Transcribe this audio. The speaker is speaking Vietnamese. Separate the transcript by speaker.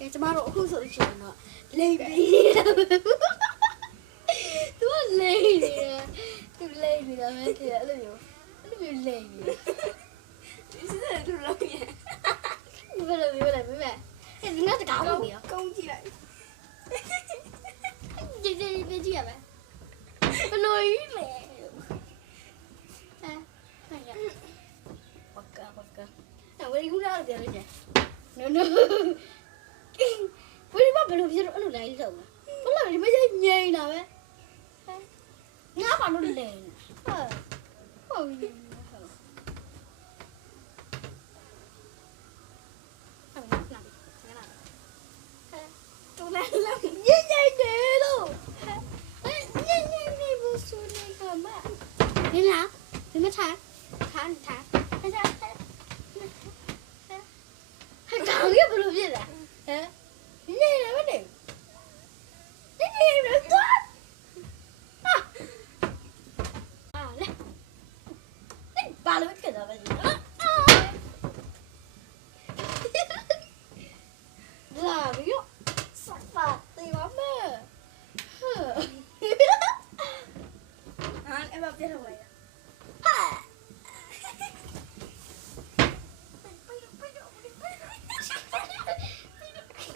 Speaker 1: 이제 바로 홍소를 지어놔 레이블이라고 또 레이블이야 또 레이블이라고 tôi 알아요 알아요 레이블
Speaker 2: 진짜 놀라게
Speaker 1: 왜 làm gì tôi lông gì là cái làm mẹ em nó cả không hiểu công chị lại chị chị chị chị mẹ nó nuôi mẹ. À mày à bật cờ bật cờ nào đi cũng ra được rồi chị nữa nữa ဘယ်လိုဖြစ်လို့အဲ့လိုလိုက်လို့ဘယ်လိုဒီမကြီးငိမ့်တာပဲငါဘာလို့လဲဟာဟုတ်ပြီဟုတ်ပြီနားနားတူလဲလုံးညင်ညင်တယ်လို့ညင်ညင်နေဘူးဆိုနေကမနင်လားဒီမထားထားထားထားထား Balon كده بدي Dario Safatti va bene. Ah, e va bene quella. Ah!